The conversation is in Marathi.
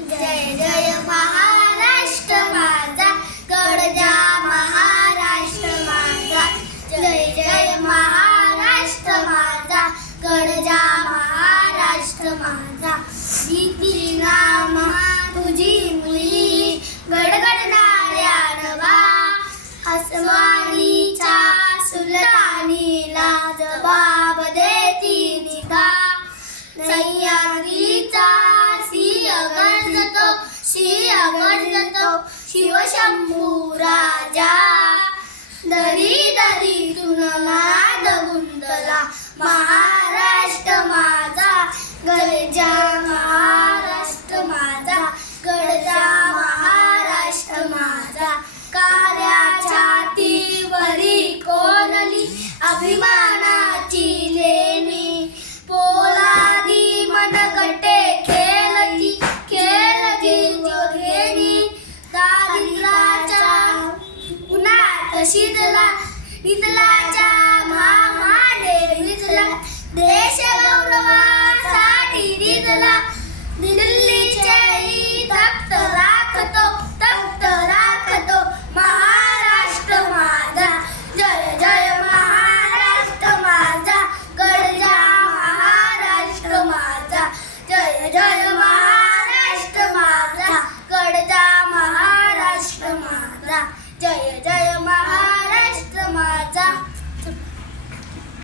जय जय महाराष्ट्र माझा, गडजा महाराष्ट्र माझा. जय जय महाराष्ट्र माझा, गडजा महाराष्ट्र माझा. इति नाम तुझी मुली गडगडणाऱ्या नभा, आसमानीच्या सुलतानीला जबाब देती निगा. सह्याद्रीचा सिंह गर्जतो शिवशंभू राजा. दरी दरीतून नाद गुंतला महाराष्ट्र माझा, गडजा महाराष्ट्र माझा, गडजा महाराष्ट्र माझा. काळ्या छातीवरी कोरली अभिमानाची लेणी, पोलादी मनगटे खेळती जोगेनी. दारिद्र्याच्या उन्हात शिजला, निधलाच्या घामाने भिजला,